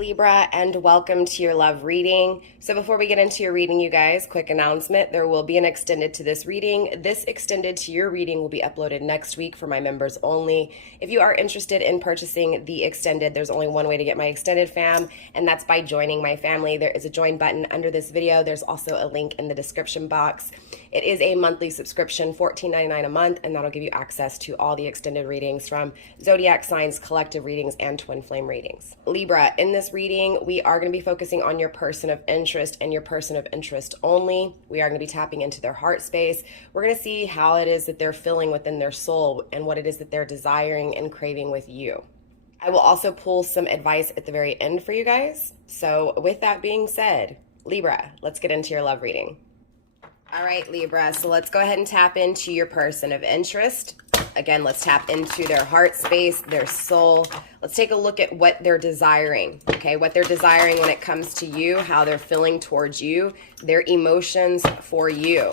Libra, and welcome to your love reading. So before we get into your reading, you guys, quick announcement, there will be an extended to this reading. This extended to your reading will be uploaded next week for my members only. If you are interested in purchasing the extended, there's only one way to get my extended fam, and that's by joining my family. There is a join button under this video. There's also a link in the description box. It is a monthly subscription, $14.99 a month, and that'll give you access to all the extended readings from zodiac signs, collective readings, and twin flame readings. Libra, in this reading, we are going to be focusing on your person of interest and your person of interest only. We are going to be tapping into their heart space. We're going to see how it is that they're feeling within their soul and what it is that they're desiring and craving with you. I will also pull some advice at the very end for you guys. So with that being said, Libra, let's get into your love reading. All right, Libra, so let's go ahead and tap into your person of interest. Again, let's tap into their heart space, their soul. Let's take a look at what they're desiring, okay? What they're desiring when it comes to you, how they're feeling towards you, their emotions for you.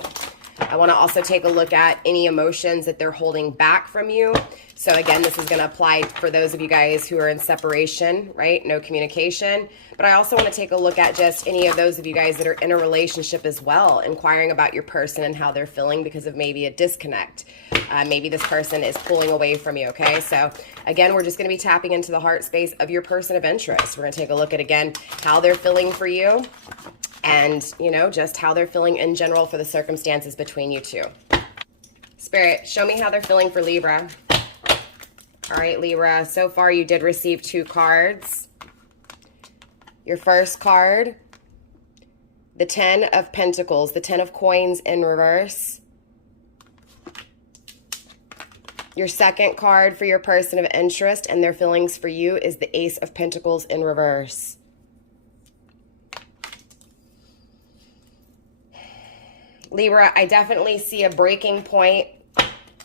I want to also take a look at any emotions that they're holding back from you. So again, this is going to apply for those of you guys who are in separation, right? No communication. But I also want to take a look at just any of those of you guys that are in a relationship as well, inquiring about your person and how they're feeling because of maybe a disconnect. Maybe this person is pulling away from you, okay? So again, we're just going to be tapping into the heart space of your person of interest. We're going to take a look at, again, how they're feeling for you and, you know, just how they're feeling in general for the circumstances between you two. Spirit, show me how they're feeling for Libra. All right, Libra, so far you did receive 2 cards. Your first card, the 10 of Pentacles, the 10 of Coins in reverse. Your second card for your person of interest and their feelings for you is the Ace of Pentacles in reverse. Libra, I definitely see a breaking point.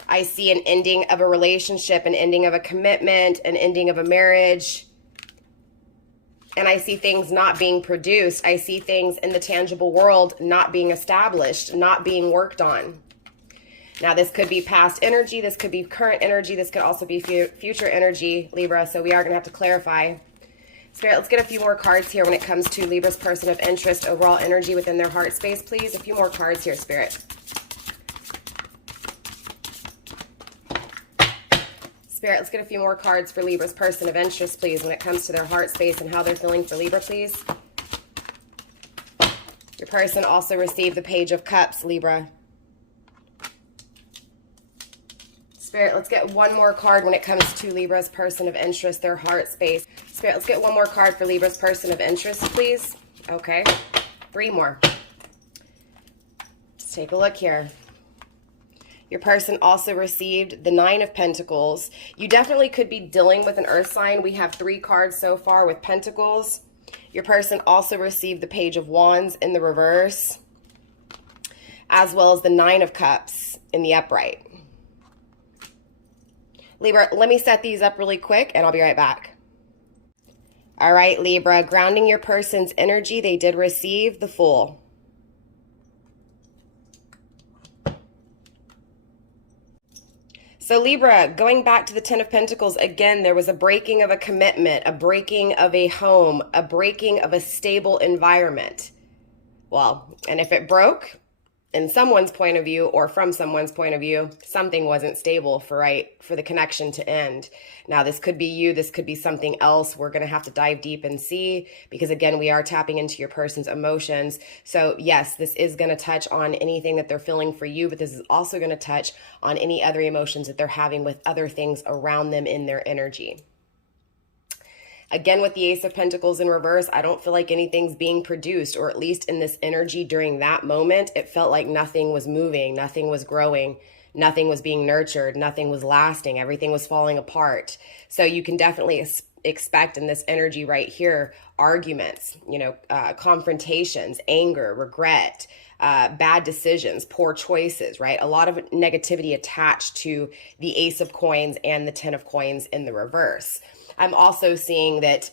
I see an ending of a relationship, an ending of a commitment, an ending of a marriage. And I see things not being produced. I see things in the tangible world not being established, not being worked on. Now, this could be past energy. This could be current energy. This could also be future energy, Libra. So we are going to have to clarify. Spirit, let's get a few more cards here when it comes to Libra's person of interest, overall energy within their heart space, please. A few more cards here, Spirit. Spirit, let's get a few more cards for Libra's person of interest, please, when it comes to their heart space and how they're feeling for Libra, please. Your person also received the Page of Cups, Libra. Spirit, let's get one more card when it comes to Libra's person of interest, their heart space. Spirit, let's get one more card for Libra's person of interest, please. Okay, 3 more. Let's take a look here. Your person also received the 9 of Pentacles. You definitely could be dealing with an earth sign. We have 3 cards so far with Pentacles. Your person also received the Page of Wands in the reverse, as well as the 9 of Cups in the upright. Libra, let me set these up really quick and I'll be right back. All right, Libra, grounding your person's energy, they did receive the Fool. So Libra, going back to the 10 of Pentacles, again, there was a breaking of a commitment, a breaking of a home, a breaking of a stable environment. Well, and if it broke, in someone's point of view or from someone's point of view, something wasn't stable for the connection to end. Now, this could be you. This could be something else. We're going to have to dive deep and see because, again, we are tapping into your person's emotions. So, yes, this is going to touch on anything that they're feeling for you, but this is also going to touch on any other emotions that they're having with other things around them in their energy. Again, with the Ace of Pentacles in reverse, I don't feel like anything's being produced, or at least in this energy during that moment, it felt like nothing was moving, nothing was growing, nothing was being nurtured, nothing was lasting, everything was falling apart. So you can definitely expect in this energy right here, arguments, confrontations, anger, regret, bad decisions, poor choices, right? A lot of negativity attached to the Ace of Coins and the 10 of Coins in the reverse. I'm also seeing that,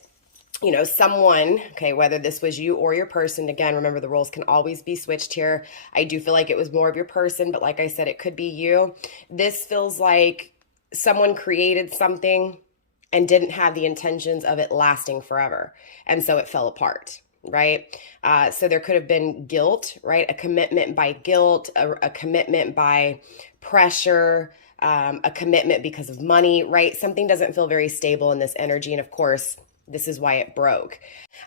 someone, okay, whether this was you or your person, again, remember the roles can always be switched here. I do feel like it was more of your person, but like I said, it could be you. This feels like someone created something and didn't have the intentions of it lasting forever. And so it fell apart, right? So there could have been guilt, right? A commitment by guilt, a commitment by pressure, a commitment because of money, right? Something doesn't feel very stable in this energy. And of course, this is why it broke.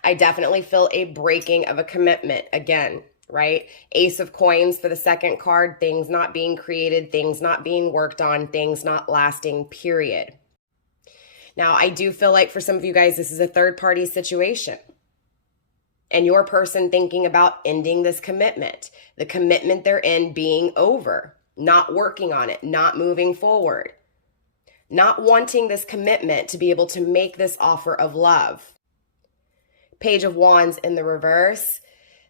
I definitely feel a breaking of a commitment again, right? Ace of Coins for the second card, things not being created, things not being worked on, things not lasting, period. Now, I do feel like for some of you guys, this is a third party situation. And your person thinking about ending this commitment, the commitment they're in being over, not working on it, not moving forward, not wanting this commitment to be able to make this offer of love. Page of Wands in the reverse.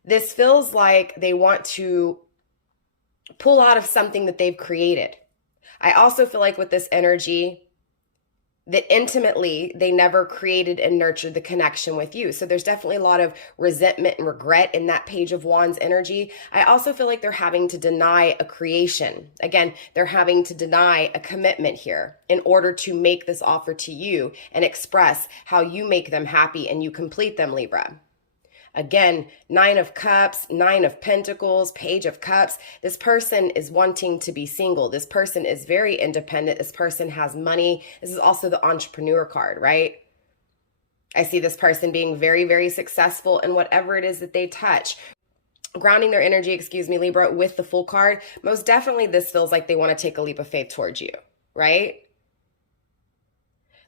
This feels like they want to pull out of something that they've created. I also feel like with this energy, that intimately they never created and nurtured the connection with you. So there's definitely a lot of resentment and regret in that Page of Wands energy. I also feel like they're having to deny a creation. Again, they're having to deny a commitment here in order to make this offer to you and express how you make them happy and you complete them, Libra. Again, Nine of Cups, Nine of Pentacles, Page of Cups. This person is wanting to be single. This person is very independent. This person has money. This is also the entrepreneur card, right? I see this person being very, very successful in whatever it is that they touch. Grounding their energy, Libra, with the Fool card. Most definitely this feels like they want to take a leap of faith towards you, right?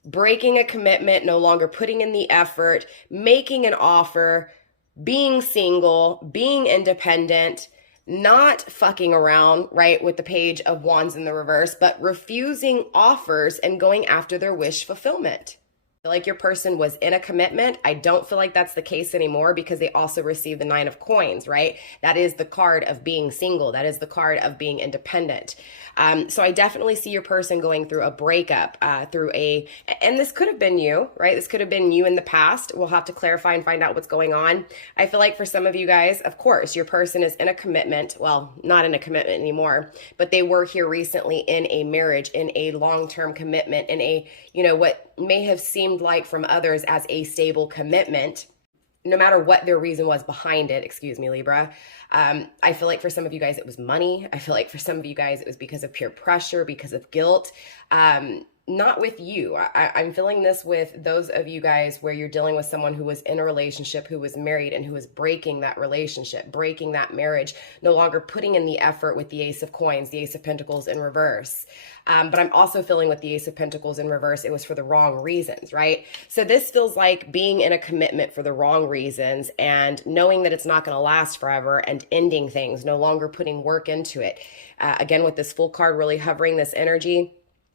Breaking a commitment, no longer putting in the effort, making an offer, being single, being independent, not fucking around, right, with the Page of Wands in the reverse, but refusing offers and going after their wish fulfillment. I feel like your person was in a commitment. I don't feel like that's the case anymore because they also received the Nine of Coins, right? That is the card of being single. That is the card of being independent. So I definitely see your person going through a breakup, and this could have been you, right? This could have been you in the past. We'll have to clarify and find out what's going on. I feel like for some of you guys, of course, your person is in a commitment. Well, not in a commitment anymore, but they were here recently in a marriage, in a long-term commitment, in a, what may have seemed like from others as a stable commitment, no matter what their reason was behind it, Libra. I feel like for some of you guys, it was money. I feel like for some of you guys, it was because of peer pressure, because of guilt. Not with you. I'm feeling this with those of you guys where you're dealing with someone who was in a relationship, who was married, and who was breaking that relationship, breaking that marriage, no longer putting in the effort with the Ace of Coins, the Ace of Pentacles in reverse. But I'm also feeling with the Ace of Pentacles in reverse, it was for the wrong reasons, right? So this feels like being in a commitment for the wrong reasons and knowing that it's not going to last forever and ending things, no longer putting work into it. Again, with this Fool card really hovering this energy,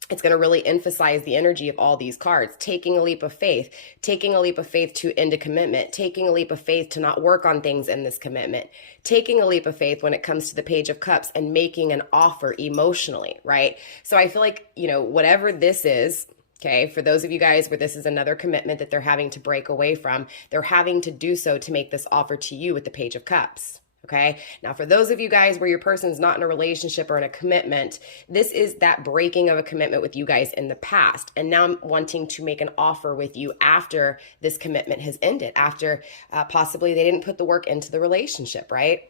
it's going to really emphasize the energy of all these cards. Taking a leap of faith to end a commitment, taking a leap of faith to not work on things in this commitment, taking a leap of faith when it comes to the Page of Cups and making an offer emotionally, right? So I feel like, whatever this is, okay, for those of you guys where this is another commitment that they're having to break away from, they're having to do so to make this offer to you with the Page of Cups. Okay. Now, for those of you guys where your person's not in a relationship or in a commitment, this is that breaking of a commitment with you guys in the past. And now I'm wanting to make an offer with you after this commitment has ended, after possibly they didn't put the work into the relationship, right?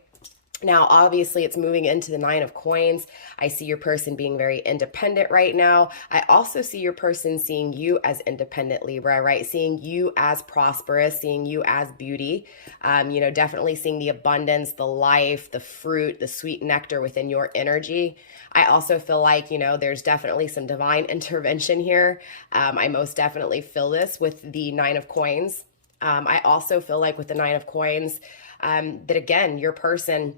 Now, obviously, it's moving into the Nine of Coins. I see your person being very independent right now. I also see your person seeing you as independent, Libra, right? Seeing you as prosperous, seeing you as beauty, definitely seeing the abundance, the life, the fruit, the sweet nectar within your energy. I also feel like, there's definitely some divine intervention here. I most definitely feel this with the Nine of Coins. I also feel like with the Nine of Coins, that again, your person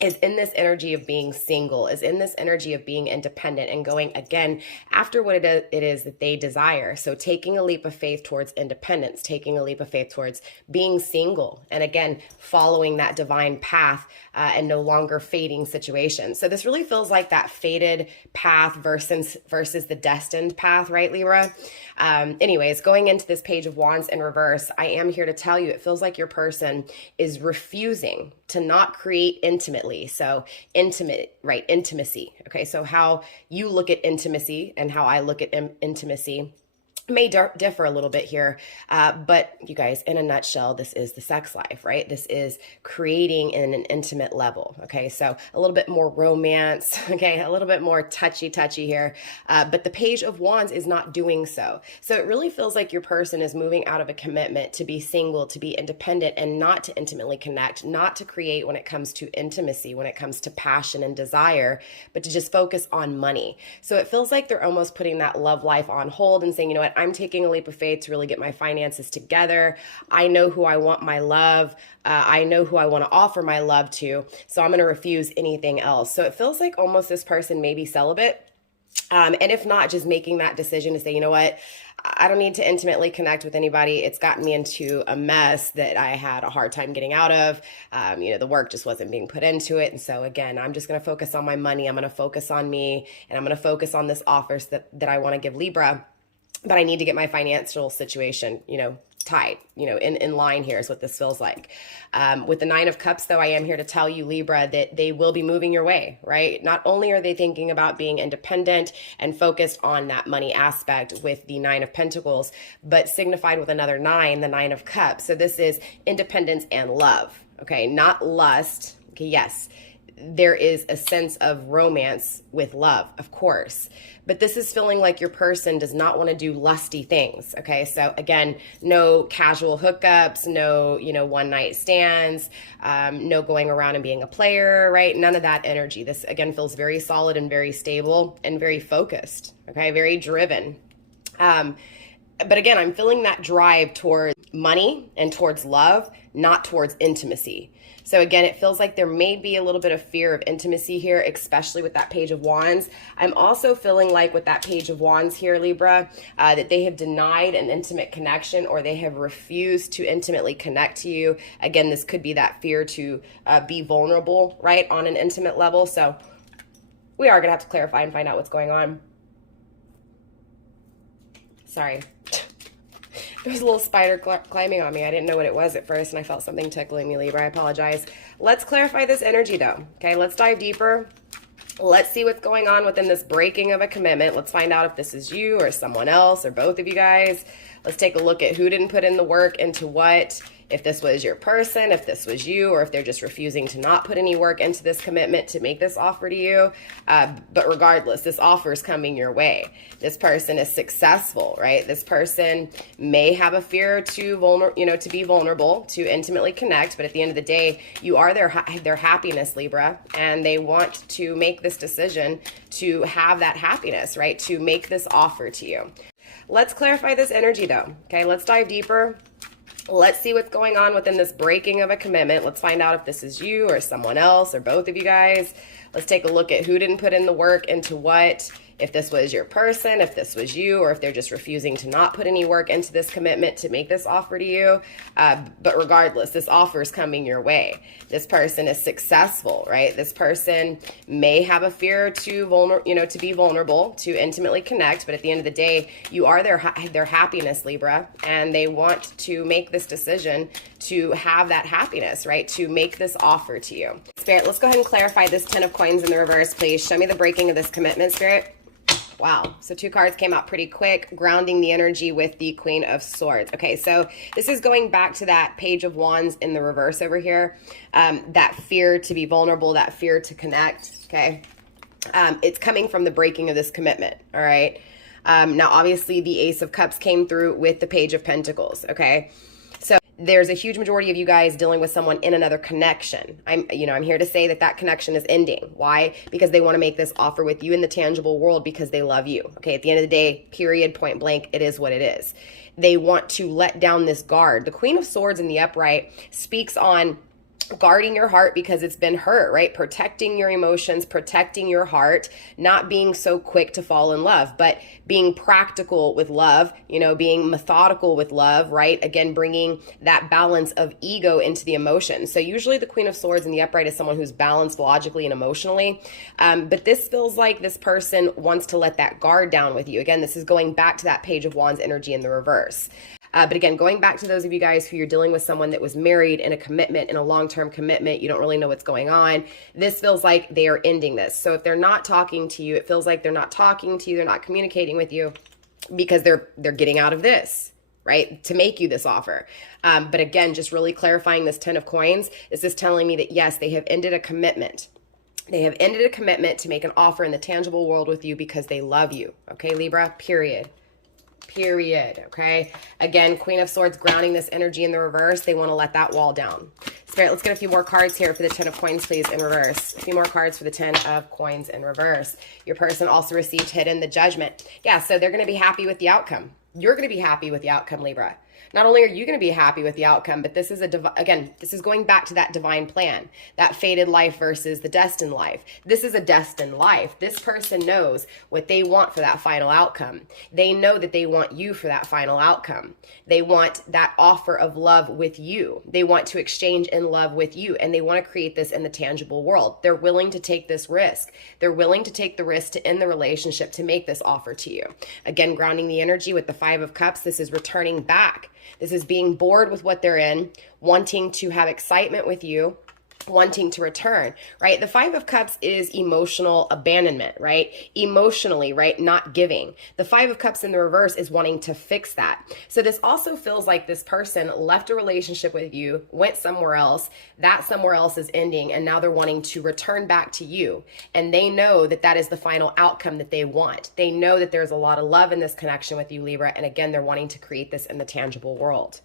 is in this energy of being single, is in this energy of being independent and going again after what it is that they desire. So taking a leap of faith towards independence, taking a leap of faith towards being single, and again, following that divine path and no longer fading situations. So this really feels like that faded path versus the destined path, right, Libra? Anyways, going into this Page of Wands in reverse, I am here to tell you, it feels like your person is refusing to not create intimately. So intimacy. Okay. So how you look at intimacy and how I look at intimacy may differ a little bit here, but you guys, in a nutshell, this is the sex life, right? This is creating in an intimate level, okay? So a little bit more romance, okay? A little bit more touchy here, but the Page of Wands is not doing so. So it really feels like your person is moving out of a commitment to be single, to be independent, and not to intimately connect, not to create when it comes to intimacy, when it comes to passion and desire, but to just focus on money. So it feels like they're almost putting that love life on hold and saying, you know what, I'm taking a leap of faith to really get my finances together. I know who I want my love. I know who I want to offer my love to. So I'm going to refuse anything else. So it feels like almost this person may be celibate. And if not, just making that decision to say, you know what, I don't need to intimately connect with anybody. It's gotten me into a mess that I had a hard time getting out of. You know, the work just wasn't being put into it. And so again, I'm just going to focus on my money. I'm going to focus on me, and I'm going to focus on this offer that I want to give Libra. But I need to get my financial situation, you know, tied, you know, in line here is what this feels like. With the Nine of Cups, though, I am here to tell you, Libra, that they will be moving your way, right? Not only are they thinking about being independent and focused on that money aspect with the Nine of Pentacles, but signified with another nine, the Nine of Cups. So this is independence and love, okay? Not lust. Okay, yes, there is a sense of romance with love, of course. But this is feeling like your person does not want to do lusty things, okay? So again, no casual hookups, no, you know, one night stands, no going around and being a player, right? None of that energy. This, again, feels very solid and very stable and very focused, okay? Very driven. But again, I'm feeling that drive towards money and towards love, not towards intimacy. So again, it feels like there may be a little bit of fear of intimacy here, especially with that Page of Wands. I'm also feeling like with that Page of Wands here, Libra, that they have denied an intimate connection, or they have refused to intimately connect to you. Again, this could be that fear to be vulnerable, right, on an intimate level. So we are going to have to clarify and find out what's going on. Sorry. There was a little spider climbing on me. I didn't know what it was at first, and I felt something tickling me, Libra. I apologize. Let's clarify this energy, though. Okay, let's dive deeper. Let's see what's going on within this breaking of a commitment. Let's find out if this is you or someone else or both of you guys. Let's take a look at who didn't put in the work into what. If this was your person, if this was you, or if they're just refusing to not put any work into this commitment to make this offer to you. But regardless, this offer is coming your way. This person is successful, right? This person may have a fear to to be vulnerable, to intimately connect, but at the end of the day, you are their happiness, Libra, and they want to make this decision to have that happiness, right? To make this offer to you. Let's clarify this energy, though. Okay, let's dive deeper. Let's see what's going on within this breaking of a commitment. Let's find out if this is you or someone else or both of you guys. Let's take a look at who didn't put in the work into what. If this was your person, if this was you, or if they're just refusing to not put any work into this commitment to make this offer to you. But regardless, this offer is coming your way. This person is successful, right? This person may have a fear to be vulnerable, to intimately connect, but at the end of the day, you are their happiness, Libra, and they want to make this decision to have that happiness, right? To make this offer to you. Spirit, let's go ahead and clarify this 10 of coins in the reverse, please. Show me the breaking of this commitment, Spirit. Wow. So 2 cards came out pretty quick, grounding the energy with the Queen of Swords. Okay, so this is going back to that Page of Wands in the reverse over here. That fear to be vulnerable, that fear to connect, okay? It's coming from the breaking of this commitment, all right? Now, obviously, the Ace of Cups came through with the Page of Pentacles, okay? So there's a huge majority of you guys dealing with someone in another connection. I'm here to say that connection is ending. Why? Because they want to make this offer with you in the tangible world because they love you. Okay, at the end of the day, period, point blank, it is what it is. They want to let down this guard. The Queen of Swords in the upright speaks on guarding your heart because it's been hurt, right? Protecting your emotions, protecting your heart, not being so quick to fall in love, but being practical with love, being methodical with love, right? Again, bringing that balance of ego into the emotion. So usually the Queen of Swords in the upright is someone who's balanced logically and emotionally. But this feels like this person wants to let that guard down with you. Again, this is going back to that Page of Wands energy in the reverse. But again, going back to those of you guys who you're dealing with someone that was married in a commitment, in a long-term commitment, you don't really know what's going on. This feels like they are ending this. So if they're not talking to you, it feels like they're not talking to you, they're not communicating with you. because they're getting out of this, right, to make you this offer. But again, just really clarifying this 10 of coins, is this telling me that yes, they have ended a commitment. They have ended a commitment to make an offer in the tangible world with you because they love you. Okay, Libra, period. Okay, again, Queen of Swords grounding this energy in the reverse. They want to let that wall down. Spirit, let's get a few more cards here for the 10 of coins, please, in reverse. A few more cards for the 10 of coins in reverse. Your person also received hidden the judgment. Yeah, so they're going to be happy with the outcome. You're going to be happy with the outcome, Libra. Not only are you going to be happy with the outcome, but this is again, this is going back to that divine plan, that fated life versus the destined life. This is a destined life. This person knows what they want for that final outcome. They know that they want you for that final outcome. They want that offer of love with you. They want to exchange in love with you, and they want to create this in the tangible world. They're willing to take this risk. They're willing to take the risk to end the relationship, to make this offer to you. Again, grounding the energy with the 5 of Cups. This is returning back. This is being bored with what they're in, wanting to have excitement with you, wanting to return, right? The 5 of Cups is emotional abandonment, right? Emotionally, right? Not giving. The 5 of Cups in the reverse is wanting to fix that. So this also feels like this person left a relationship with you, went somewhere else, that somewhere else is ending, and now they're wanting to return back to you. And they know that that is the final outcome that they want. They know that there's a lot of love in this connection with you, Libra. And again, they're wanting to create this in the tangible world.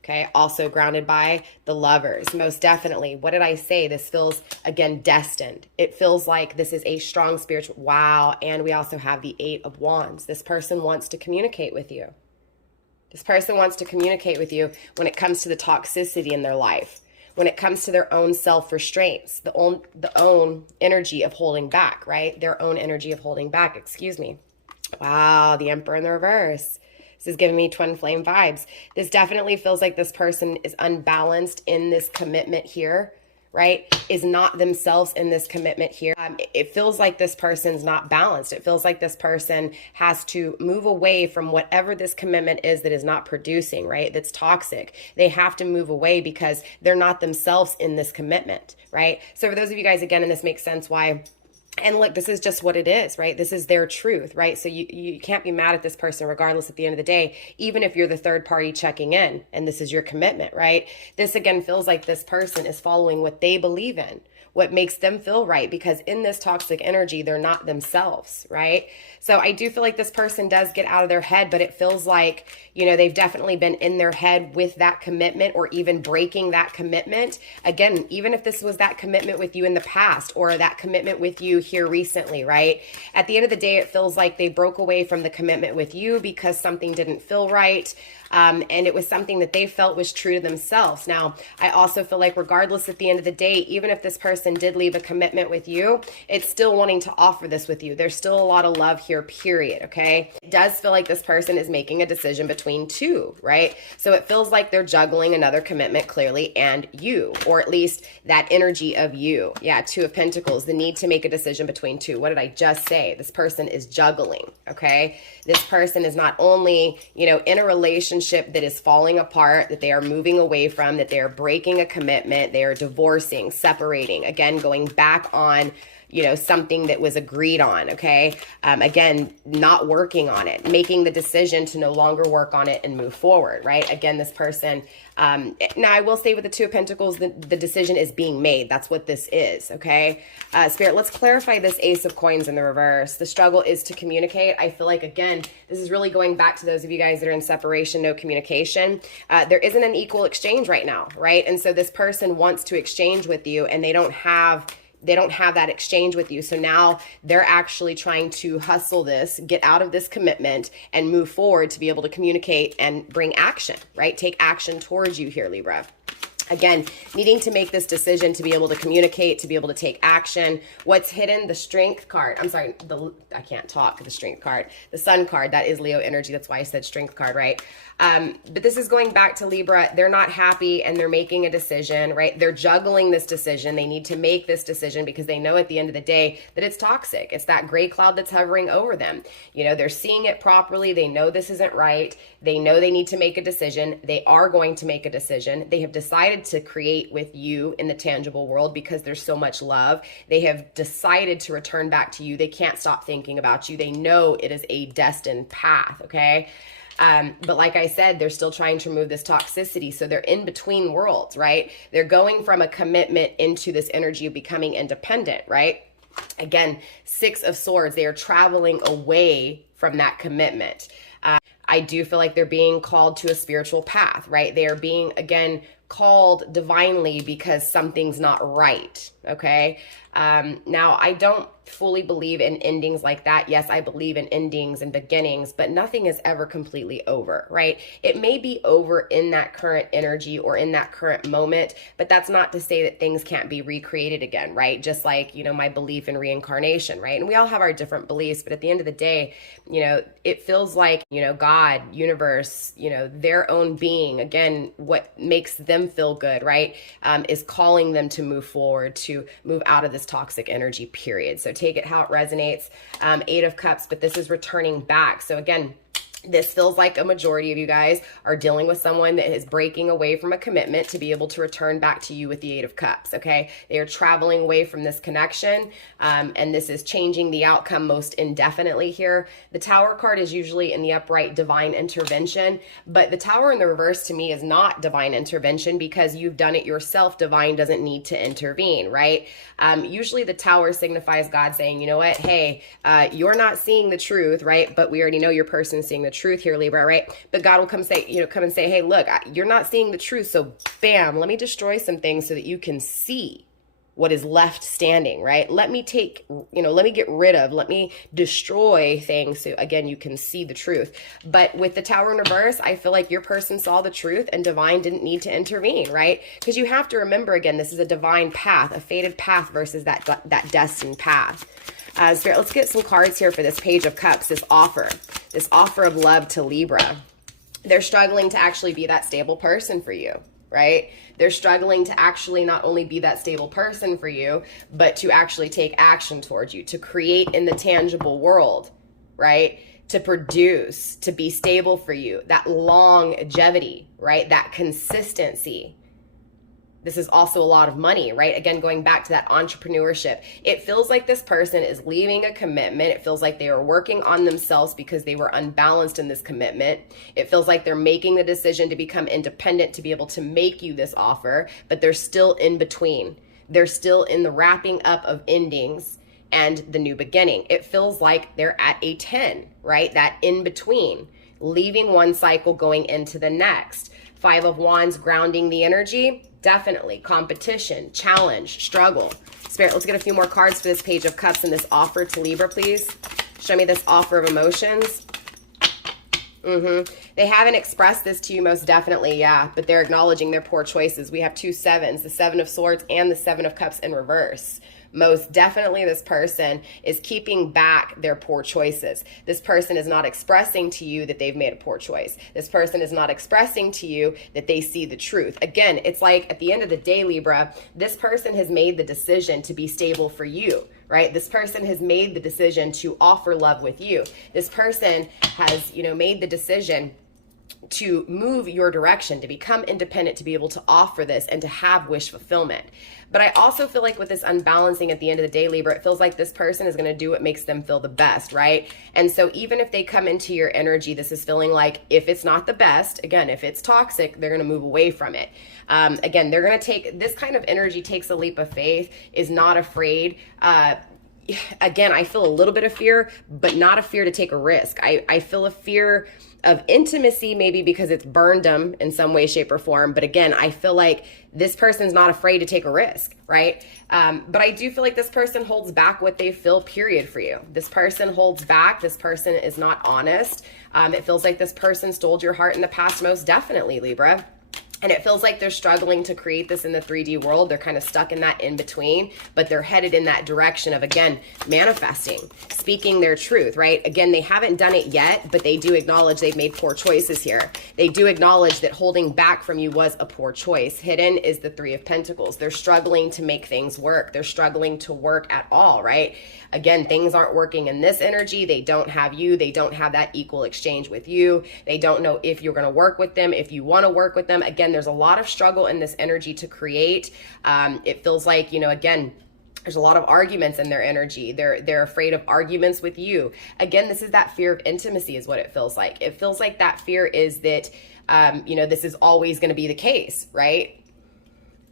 Okay, also grounded by the Lovers. Most definitely. What did I say? This feels, again, destined. It feels like this is a strong spiritual, wow. And we also have the 8 of Wands. This person wants to communicate with you. This person wants to communicate with you when it comes to the toxicity in their life, when it comes to their own self-restraints, the own energy of holding back, right? Their own energy of holding back, excuse me. Wow, the Emperor in the reverse. This is giving me twin flame vibes. This definitely feels like this person is unbalanced in this commitment here, right? Is not themselves in this commitment here. It feels like this person's not balanced. It feels like this person has to move away from whatever this commitment is that is not producing, right? That's toxic. They have to move away because they're not themselves in this commitment, right? So for those of you guys, again, and this makes sense why. And look, this is just what it is, right? This is their truth, right? So you can't be mad at this person regardless at the end of the day, even if you're the third party checking in and this is your commitment, right? This again feels like this person is following what they believe in, what makes them feel right, because in this toxic energy, they're not themselves, right? So I do feel like this person does get out of their head, but it feels like, you know, they've definitely been in their head with that commitment or even breaking that commitment. Again, even if this was that commitment with you in the past or that commitment with you here recently, right? At the end of the day, it feels like they broke away from the commitment with you because something didn't feel right. And it was something that they felt was true to themselves. Now, I also feel like regardless at the end of the day, even if this person did leave a commitment with you, it's still wanting to offer this with you. There's still a lot of love here, period, okay? It does feel like this person is making a decision between two, right? So it feels like they're juggling another commitment clearly and you, or at least that energy of you. Yeah, 2 of Pentacles, the need to make a decision between two. What did I just say? This person is juggling, okay? This person is not only, you know, in a relationship that is falling apart, that they are moving away from, that they are breaking a commitment, they are divorcing, separating, again, going back on, you know, something that was agreed on, okay? Again, not working on it, making the decision to no longer work on it and move forward, right? Again, this person, now I will say with the 2 of Pentacles, the decision is being made. That's what this is, okay? Spirit, let's clarify this Ace of Coins in the reverse. The struggle is to communicate. I feel like, again, this is really going back to those of you guys that are in separation, no communication. There isn't an equal exchange right now, right? And so this person wants to exchange with you and they don't have that exchange with you. So now they're actually trying to hustle this, get out of this commitment and move forward to be able to communicate and bring action, right? Take action towards you here, Libra. Again, needing to make this decision to be able to communicate, to be able to take action. What's hidden? The Strength card. I'm sorry, I can't talk, the Strength card. The Sun card, that is Leo energy. That's why I said Strength card, right? But this is going back to Libra. They're not happy and they're making a decision, right? They're juggling this decision. They need to make this decision because they know at the end of the day that it's toxic. It's that gray cloud that's hovering over them. You know, they're seeing it properly. They know this isn't right. They know they need to make a decision. They are going to make a decision. They have decided decided to create with you in the tangible world because there's so much love. They have decided to return back to you. They can't stop thinking about you. They know it is a destined path, okay? But like I said, they're still trying to remove this toxicity. So they're in between worlds, right? They're going from a commitment into this energy of becoming independent, right? Again, Six of Swords, they are traveling away from that commitment. I do feel like they're being called to a spiritual path, right? They are being, again, called divinely because something's not right, okay? Now, I don't fully believe in endings like that. Yes, I believe in endings and beginnings, but nothing is ever completely over, right? It may be over in that current energy or in that current moment, but that's not to say that things can't be recreated again, right? Just like, my belief in reincarnation, right? And we all have our different beliefs, but at the end of the day, it feels like, God, universe, their own being, again, what makes them feel good, right? Is calling them to move forward, to move out of this toxic energy, period. So take it how it resonates. Eight of Cups, but this is returning back. So again, this feels like a majority of you guys are dealing with someone that is breaking away from a commitment to be able to return back to you with the Eight of Cups, okay? They are traveling away from this connection, and this is changing the outcome most indefinitely here. The Tower card is usually in the upright divine intervention, but the Tower in the reverse to me is not divine intervention because you've done it yourself. Divine doesn't need to intervene, right? Usually the Tower signifies God saying, you know what, hey, you're not seeing the truth, right? But we already know your person's seeing the truth here, Libra, right? But God will come and say, hey, look, you're not seeing the truth. So bam, let me destroy some things so that you can see what is left standing, right? Let me get rid of, let me destroy things so again, you can see the truth. But with the Tower in reverse, I feel like your person saw the truth and divine didn't need to intervene, right? Because you have to remember, again, this is a divine path, a fated path versus that destined path. Spirit, let's get some cards here for this Page of Cups, this offer of love to Libra. They're struggling to actually be that stable person for you, right? They're struggling to actually not only be that stable person for you, but to actually take action towards you, to create in the tangible world, right? To produce, to be stable for you, that longevity, right? That consistency. This is also a lot of money, right? Again, going back to that entrepreneurship. It feels like this person is leaving a commitment. It feels like they are working on themselves because they were unbalanced in this commitment. It feels like they're making the decision to become independent to be able to make you this offer, but they're still in between. They're still in the wrapping up of endings and the new beginning. It feels like they're at a 10, right? That in between, leaving one cycle, going into the next. Five of Wands grounding the energy. Definitely competition, challenge, struggle. Spirit, let's get a few more cards for this Page of Cups and this offer to Libra, please. Show me this offer of emotions. They haven't expressed this to you most definitely, yeah, but they're acknowledging their poor choices. We have two sevens, the Seven of Swords and the Seven of Cups in reverse. Most definitely this person is keeping back their poor choices. This person is not expressing to you that they've made a poor choice. This person is not expressing to you that they see the truth. Again, it's like at the end of the day, Libra, this person has made the decision to be stable for you, right? This person has made the decision to offer love with you. This person has, made the decision to move your direction, to become independent, to be able to offer this and to have wish fulfillment. But I also feel like with this unbalancing at the end of the day, Libra, it feels like this person is going to do what makes them feel the best, right? And so even if they come into your energy, this is feeling like if it's not the best, again, if it's toxic, they're going to move away from it. Again, they're going to take, this kind of energy takes a leap of faith, is not afraid. Again, I feel a little bit of fear, but not a fear to take a risk. I feel a fear of intimacy, maybe because it's burned them in some way, shape, or form. But again, I feel like this person's not afraid to take a risk, right? But I do feel like this person holds back what they feel, period, for you. This person holds back. This person is not honest. It feels like this person stole your heart in the past, most definitely, Libra. And it feels like they're struggling to create this in the 3D world. They're kind of stuck in that in between, but they're headed in that direction of, again, manifesting, speaking their truth, right? Again, they haven't done it yet, but they do acknowledge they've made poor choices here. They do acknowledge that holding back from you was a poor choice. Hidden is the Three of Pentacles. They're struggling to make things work. They're struggling to work at all, right? Again, things aren't working in this energy. They don't have you. They don't have that equal exchange with you. They don't know if you're going to work with them, if you want to work with them. Again, there's a lot of struggle in this energy to create. It feels like, you know, again, there's a lot of arguments in their energy. They're afraid of arguments with you. Again, this is that fear of intimacy is what it feels like. It feels like that fear is that, you know, this is always going to be the case, right?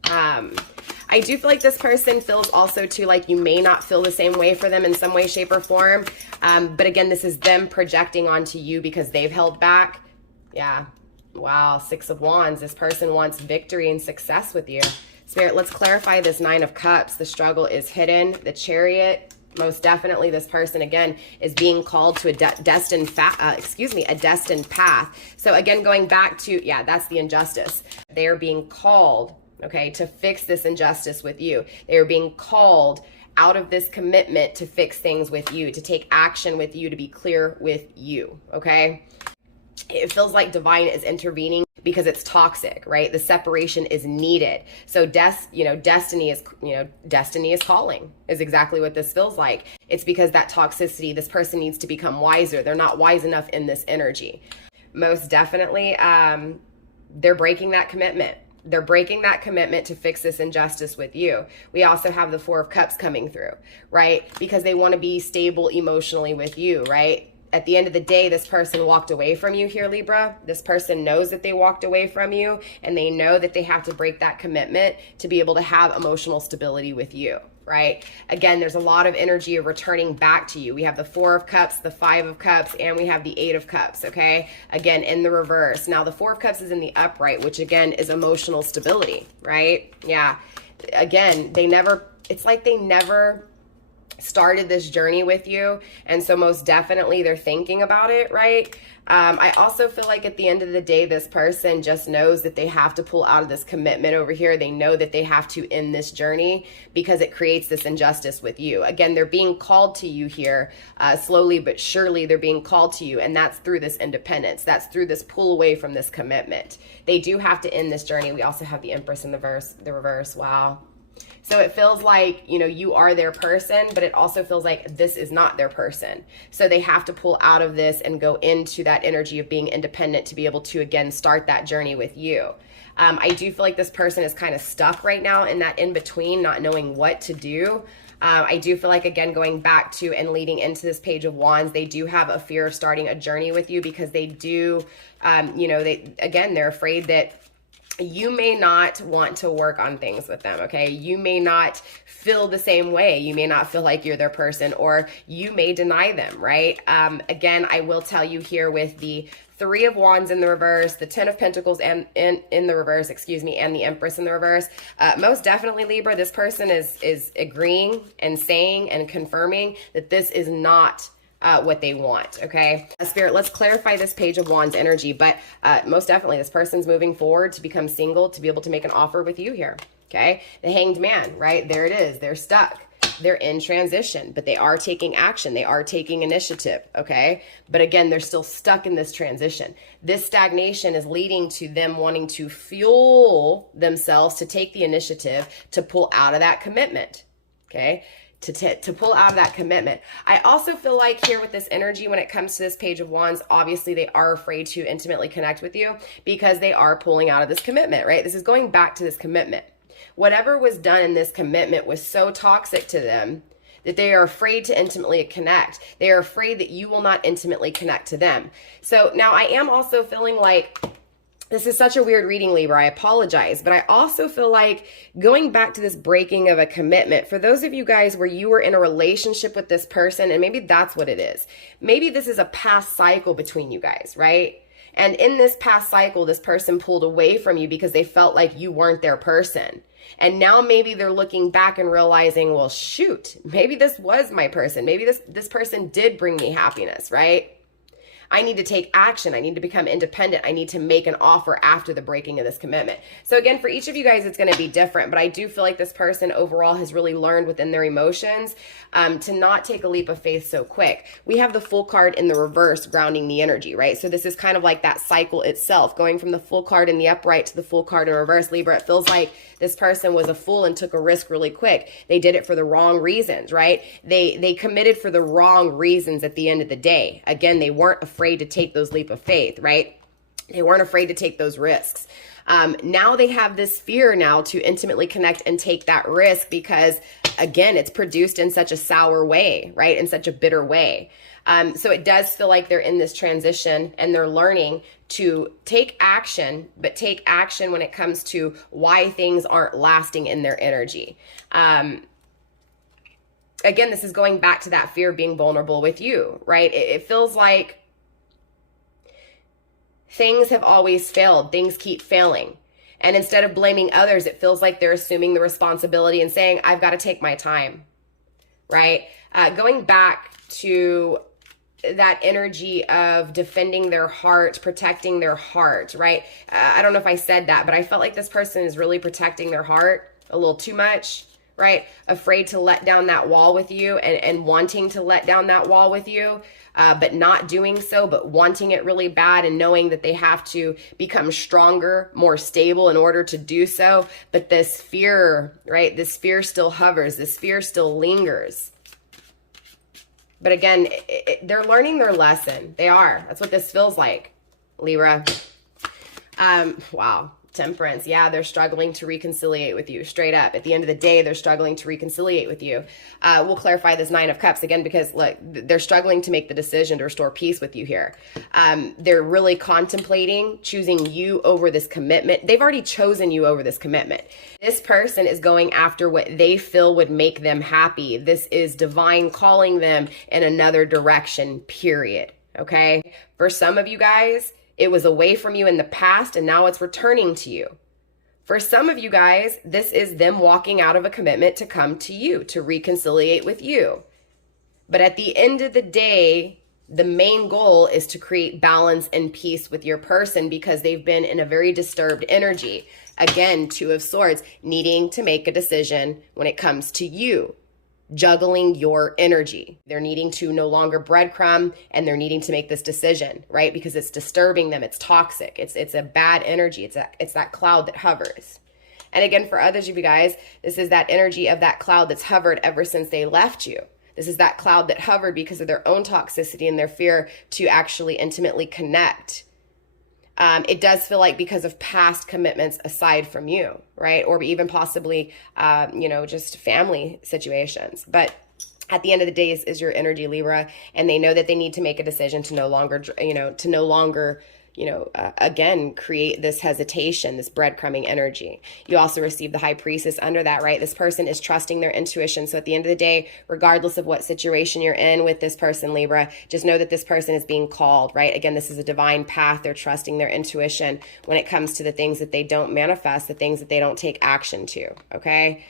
I do feel like this person feels also too like you may not feel the same way for them in some way, shape, or form. But again, this is them projecting onto you because they've held back. Yeah. Wow. 6 of Wands. This person wants victory and success with you. Spirit, let's clarify this 9 of Cups. The struggle is hidden. The Chariot. Most definitely this person, again, is being called to a destined path. So again, going back to, yeah, that's the injustice. They are being called, okay, to fix this injustice with you. They are being called out of this commitment to fix things with you, to take action with you, to be clear with you, okay? It feels like divine is intervening because it's toxic, right? The separation is needed. So destiny is calling is exactly what this feels like. It's because that toxicity, this person needs to become wiser. They're not wise enough in this energy. Most definitely, they're breaking that commitment. They're breaking that commitment to fix this injustice with you. We also have the 4 of Cups coming through, right? Because they want to be stable emotionally with you, right? At the end of the day, this person walked away from you here, Libra. This person knows that they walked away from you, and they know that they have to break that commitment to be able to have emotional stability with you, right? Again, there's a lot of energy of returning back to you. We have the 4 of Cups, the 5 of Cups, and we have the 8 of Cups, okay? Again, in the reverse. Now, the 4 of Cups is in the upright, which again is emotional stability, right? Yeah. Again, it's like they never started this journey with you, and so most definitely they're thinking about it, right? I also feel like at the end of the day, this person just knows that they have to pull out of this commitment over here. They know that they have to end this journey because it creates this injustice with you. Again, they're being called to you here, slowly but surely they're being called to you, and that's through this independence. That's through this pull away from this commitment. They do have to end this journey. We also have the Empress in the reverse. Wow. So it feels like, you know, you are their person, but it also feels like this is not their person. So they have to pull out of this and go into that energy of being independent to be able to, again, start that journey with you. I do feel like this person is kind of stuck right now in that in-between, not knowing what to do. I do feel like, again, going back to and leading into this Page of Wands, they do have a fear of starting a journey with you because they do, they're afraid that you may not want to work on things with them, okay? You may not feel the same way. You may not feel like you're their person, or you may deny them, right? Again, I will tell you here with the 3 of Wands in the reverse, the 10 of Pentacles and in the reverse, and the Empress in the reverse. Most definitely, Libra, this person is agreeing and saying and confirming that this is not what they want, okay? Spirit, let's clarify this Page of Wands energy, but most definitely this person's moving forward to become single, to be able to make an offer with you here, okay? The Hanged Man, right? There it is. They're stuck. They're in transition, but they are taking action. They are taking initiative, okay? But again, they're still stuck in this transition. This stagnation is leading to them wanting to fuel themselves to take the initiative to pull out of that commitment, okay? To pull out of that commitment. I also feel like here with this energy, when it comes to this Page of Wands, obviously they are afraid to intimately connect with you because they are pulling out of this commitment, right? This is going back to this commitment. Whatever was done in this commitment was so toxic to them that they are afraid to intimately connect. They are afraid that you will not intimately connect to them. So now I am also feeling like, this is such a weird reading, Libra, I apologize, but I also feel like going back to this breaking of a commitment, for those of you guys where you were in a relationship with this person, and maybe that's what it is. Maybe this is a past cycle between you guys, right? And in this past cycle, this person pulled away from you because they felt like you weren't their person. And now maybe they're looking back and realizing, well, shoot, maybe this was my person. Maybe this person did bring me happiness, right? I need to take action. I need to become independent. I need to make an offer after the breaking of this commitment. So again, for each of you guys, it's going to be different, but I do feel like this person overall has really learned within their emotions to not take a leap of faith so quick. We have the Fool card in the reverse grounding the energy, right? So this is kind of like that cycle itself, going from the Fool card in the upright to the Fool card in reverse. Libra, it feels like this person was a fool and took a risk really quick. They did it for the wrong reasons, right? They committed for the wrong reasons at the end of the day. Again, they weren't afraid to take those leap of faith, right? They weren't afraid to take those risks. Now they have this fear now to intimately connect and take that risk because, again, it's produced in such a sour way, right? In such a bitter way. So it does feel like they're in this transition and they're learning to take action, but take action when it comes to why things aren't lasting in their energy. Again, this is going back to that fear of being vulnerable with you, right? It feels like things have always failed. Things keep failing. And instead of blaming others, it feels like they're assuming the responsibility and saying, I've got to take my time, right? Going back to that energy of defending their heart, protecting their heart, right? I don't know if I said that, but I felt like this person is really protecting their heart a little too much, right? Afraid to let down that wall with you and wanting to let down that wall with you, but not doing so, but wanting it really bad and knowing that they have to become stronger, more stable in order to do so. But this fear, right? This fear still hovers. This fear still lingers. But again, they're learning their lesson. They are. That's what this feels like, Libra. Wow. Temperance. Yeah, they're struggling to reconciliate with you, straight up. At the end of the day, they're struggling to reconciliate with you. We'll clarify this Nine of Cups again, because look, they're struggling to make the decision to restore peace with you here. They're really contemplating choosing you over this commitment. They've already chosen you over this commitment. This person is going after what they feel would make them happy. This is divine calling them in another direction, period. Okay? For some of you guys, it was away from you in the past and now it's returning to you. For some of you guys, this is them walking out of a commitment to come to you, to reconciliate with you. But at the end of the day, the main goal is to create balance and peace with your person because they've been in a very disturbed energy. Again, Two of Swords, needing to make a decision when it comes to you. Juggling your energy. They're needing to no longer breadcrumb and they're needing to make this decision, right? Because it's disturbing them. It's toxic. It's a bad energy. It's that cloud that hovers. And again, for others of you guys, this is that energy of that cloud that's hovered ever since they left you. This is that cloud that hovered because of their own toxicity and their fear to actually intimately connect. It does feel like because of past commitments aside from you, right? Or even possibly, just family situations. But at the end of the day is your energy, Libra, and they know that they need to make a decision to no longer, again, create this hesitation, this breadcrumbing energy. You also receive the High Priestess under that, right? This person is trusting their intuition. So at the end of the day, regardless of what situation you're in with this person, Libra, just know that this person is being called, right? Again, this is a divine path. They're trusting their intuition when it comes to the things that they don't manifest, the things that they don't take action to, okay?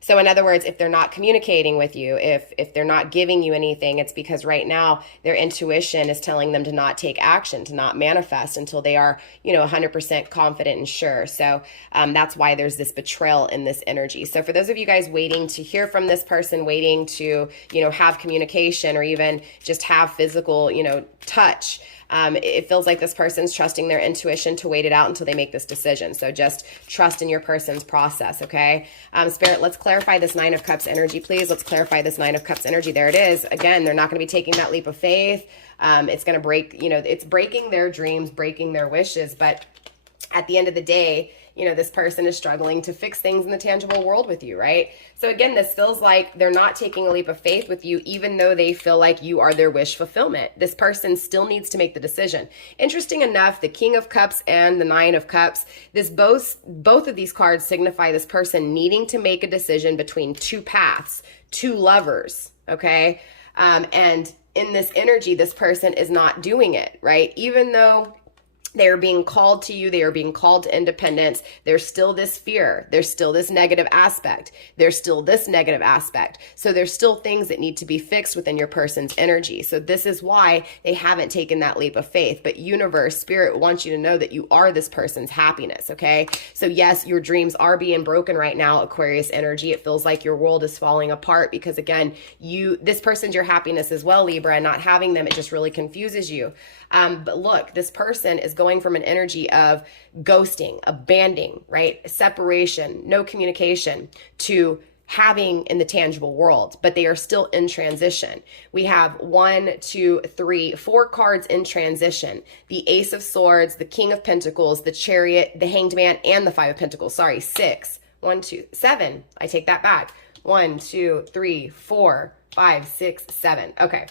So in other words, if they're not communicating with you, if they're not giving you anything, it's because right now their intuition is telling them to not take action, to not manifest until they are, 100% confident and sure. So that's why there's this betrayal in this energy. So for those of you guys waiting to hear from this person, waiting to, have communication or even just have physical, touch, it feels like this person's trusting their intuition to wait it out until they make this decision. So just trust in your person's process, okay? Spirit, let's clarify this Nine of Cups energy, please. Let's clarify this Nine of Cups energy. There it is. Again, they're not going to be taking that leap of faith. It's going to break, it's breaking their dreams, breaking their wishes. But at the end of the day, this person is struggling to fix things in the tangible world with you, right? So again, this feels like they're not taking a leap of faith with you, even though they feel like you are their wish fulfillment. This person still needs to make the decision. Interesting enough, the King of Cups and the Nine of Cups, both of these cards signify this person needing to make a decision between two paths, two lovers, okay? And in this energy, this person is not doing it, right? Even though they are being called to you. They are being called to independence. There's still this fear. There's still this negative aspect. There's still this negative aspect. So there's still things that need to be fixed within your person's energy. So this is why they haven't taken that leap of faith. But universe, spirit wants you to know that you are this person's happiness, okay? So yes, your dreams are being broken right now, Aquarius energy. It feels like your world is falling apart because again, this person's your happiness as well, Libra, and not having them, it just really confuses you. But look, this person is going from an energy of ghosting, abandoning, right? Separation, no communication, to having in the tangible world, but they are still in transition. We have 1, 2, 3, 4 cards in transition. The Ace of Swords, the King of Pentacles, the Chariot, the Hanged Man, and the Five of Pentacles. Sorry, 6. 1, 2, 7. I take that back. 1, 2, 3, 4, 5, 6, 7. Okay.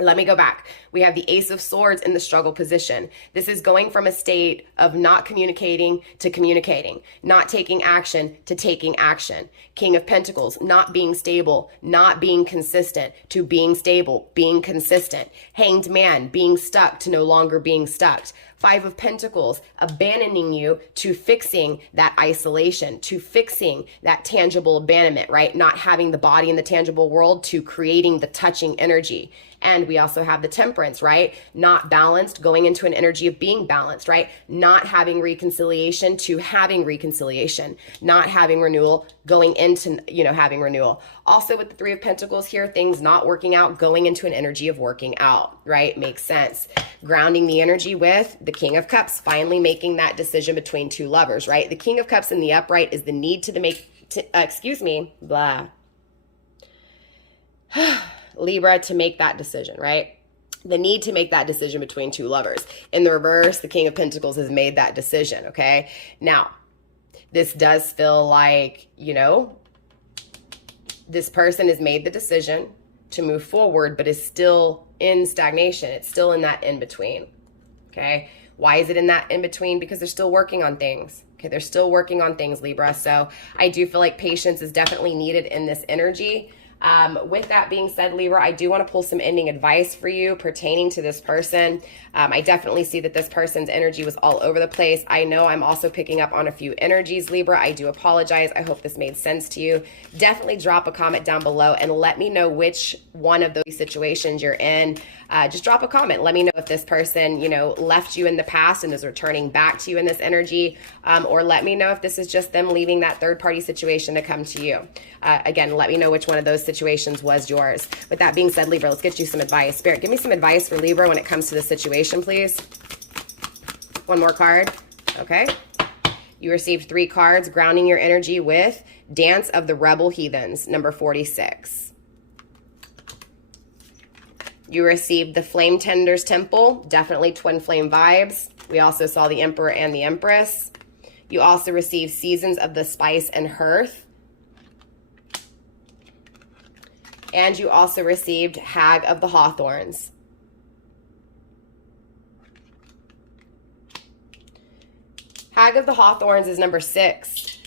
Let me go back. We have the Ace of Swords in the struggle position. This is going from a state of not communicating to communicating, not taking action to taking action. King of Pentacles, not being stable, not being consistent to being stable, being consistent. Hanged Man, being stuck to no longer being stuck. Five of Pentacles, abandoning you to fixing that isolation, to fixing that tangible abandonment, right? Not having the body in the tangible world to creating the touching energy. And we also have the Temperance, right? Not balanced, going into an energy of being balanced, right? Not having reconciliation to having reconciliation. Not having renewal, going into, having renewal. Also with the Three of Pentacles here, things not working out, going into an energy of working out, right? Makes sense. Grounding the energy with the King of Cups, finally making that decision between two lovers, right? The King of Cups in the upright is the need Libra, to make that decision, right? The need to make that decision between two lovers. In the reverse, the King of Pentacles has made that decision, okay? Now, this does feel like, this person has made the decision to move forward, but is still in stagnation. It's still in that in-between, okay? Why is it in that in-between? Because they're still working on things. Okay, they're still working on things, Libra. So I do feel like patience is definitely needed in this energy. With that being said, Libra, I do want to pull some ending advice for you pertaining to this person. I definitely see that this person's energy was all over the place. I know I'm also picking up on a few energies, Libra. I do apologize. I hope this made sense to you. Definitely drop a comment down below and let me know which one of those situations you're in. Just drop a comment. Let me know if this person, left you in the past and is returning back to you in this energy, or let me know if this is just them leaving that third-party situation to come to you. Again, let me know which one of those situations was yours. With that being said, Libra, let's get you some advice. Spirit, give me some advice for Libra when it comes to this situation, please. One more card. Okay. You received 3 cards, grounding your energy with Dance of the Rebel Heathens, number 46. You received the Flame Tender's Temple, definitely twin flame vibes. We also saw the Emperor and the Empress. You also received Seasons of the Spice and Hearth. And you also received Hag of the Hawthorns. Hag of the Hawthorns is number 6.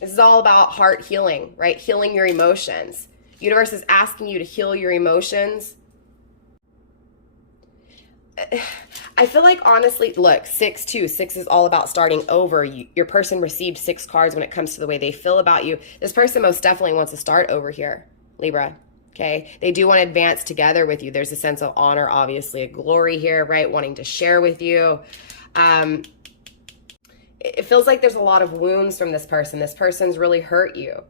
This is all about heart healing, right? Healing your emotions. Universe is asking you to heal your emotions. I feel like, honestly, look, 6 too. 6 is all about starting over. Your person received 6 cards when it comes to the way they feel about you. This person most definitely wants to start over here, Libra. Okay, they do want to advance together with you. There's a sense of honor, obviously, a glory here, right? Wanting to share with you. It feels like there's a lot of wounds from this person. This person's really hurt you.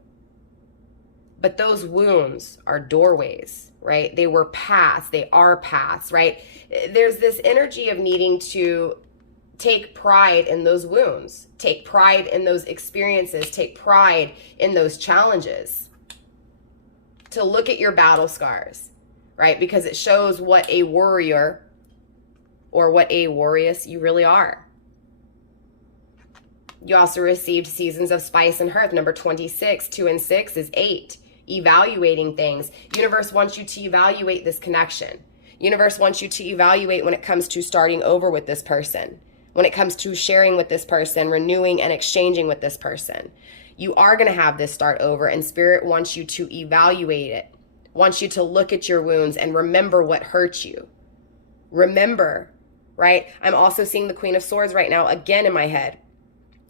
But those wounds are doorways, right? They were paths. They are paths, right? There's this energy of needing to take pride in those wounds, take pride in those experiences, take pride in those challenges, to look at your battle scars, right? Because it shows what a warrior or what a warrioress you really are. You also received Seasons of Spice and Hearth, number 26. 2 and 6 is 8. Evaluating things. Universe wants you to evaluate this connection. Universe wants you to evaluate when it comes to starting over with this person, when it comes to sharing with this person, renewing and exchanging with this person. You are going to have this start over, and Spirit wants you to evaluate it, wants you to look at your wounds and remember what hurt you. Remember, right? I'm also seeing the Queen of Swords right now again in my head.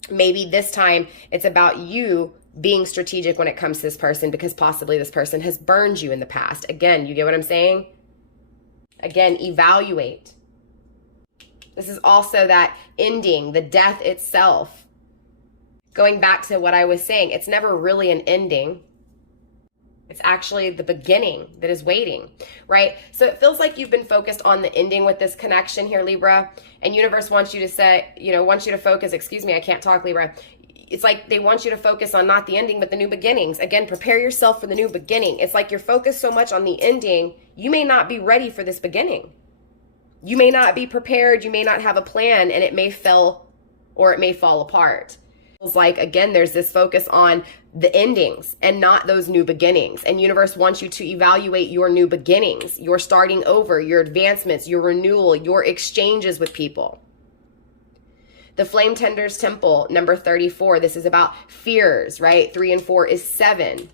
Maybe this time it's about you being strategic when it comes to this person, because possibly this person has burned you in the past. Again, you get what I'm saying? Again, evaluate. This is also that ending, the death itself. Going back to what I was saying, it's never really an ending. It's actually the beginning that is waiting, right? So it feels like you've been focused on the ending with this connection here, Libra, and universe wants you to say, wants you to focus, excuse me, I can't talk, Libra. it's like they want you to focus on not the ending, but the new beginnings. Again, prepare yourself for the new beginning. It's like you're focused so much on the ending, you may not be ready for this beginning. You may not be prepared. You may not have a plan, and it may fail or it may fall apart. It's like, again, there's this focus on the endings and not those new beginnings. And universe wants you to evaluate your new beginnings, your starting over, your advancements, your renewal, your exchanges with people. The Flame Tender's Temple, number 34. This is about fears, right? 3 and 4 is 7.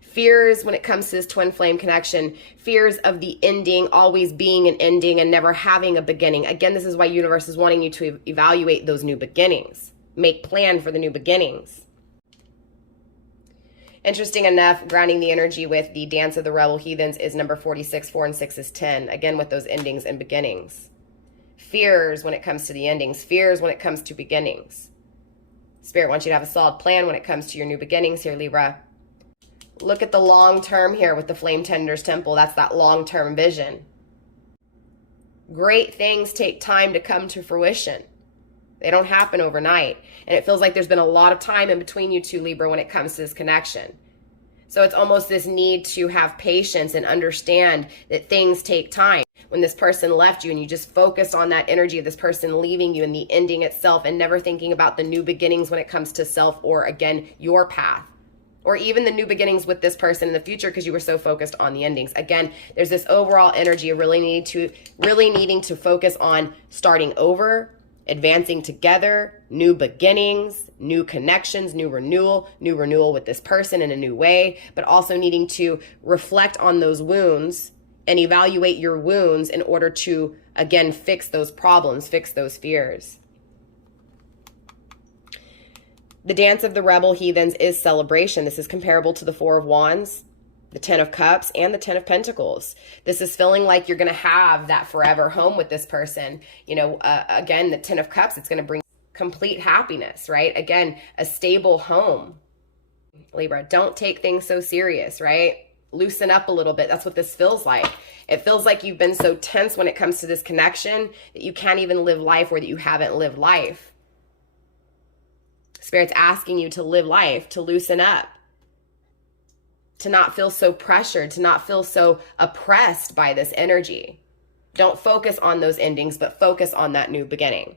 Fears when it comes to this twin flame connection, fears of the ending, always being an ending and never having a beginning. Again, this is why universe is wanting you to evaluate those new beginnings. Make plan for the new beginnings. Interesting enough, grounding the energy with the Dance of the Rebel Heathens is number 46. 4 and 6 is 10. Again, with those endings and beginnings. Fears when it comes to the endings. Fears when it comes to beginnings. Spirit wants you to have a solid plan when it comes to your new beginnings here, Libra. Look at the long term here with the Flame Tender's Temple. That's that long-term vision. Great things take time to come to fruition. They don't happen overnight. And it feels like there's been a lot of time in between you two, Libra, when it comes to this connection. So it's almost this need to have patience and understand that things take time. When this person left you and you just focused on that energy of this person leaving you and the ending itself and never thinking about the new beginnings when it comes to self or, again, your path. Or even the new beginnings with this person in the future because you were so focused on the endings. Again, there's this overall energy of really needing to focus on starting over, advancing together, new beginnings, new connections, new renewal with this person in a new way, but also needing to reflect on those wounds and evaluate your wounds in order to, again, fix those problems, fix those fears. The Dance of the Rebel Heathens is celebration. This is comparable to the 4 of Wands, the 10 of Cups, and the 10 of Pentacles. This is feeling like you're going to have that forever home with this person. You know, again, the 10 of Cups, it's going to bring complete happiness, right? Again, a stable home. Libra, don't take things so serious, right? Loosen up a little bit. That's what this feels like. It feels like you've been so tense when it comes to this connection that you can't even live life or that you haven't lived life. Spirit's asking you to live life, to loosen up, to not feel so pressured, to not feel so oppressed by this energy. Don't focus on those endings, but focus on that new beginning.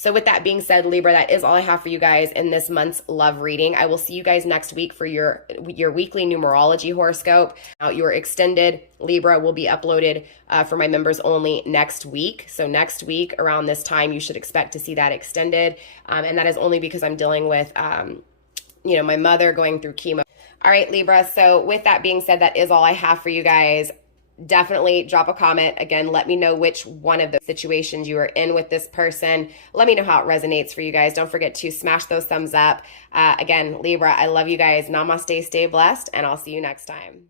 So with that being said, Libra, that is all I have for you guys in this month's love reading. I will see you guys next week for your weekly numerology horoscope. Your extended Libra will be uploaded for my members only next week. So next week around this time, you should expect to see that extended. And that is only because I'm dealing with, my mother going through chemo. All right, Libra. So with that being said, that is all I have for you guys. Definitely drop a comment. Again, let me know which one of the situations you are in with this person. Let me know how it resonates for you guys. Don't forget to smash those thumbs up. Again, Libra, I love you guys. Namaste, stay blessed, and I'll see you next time.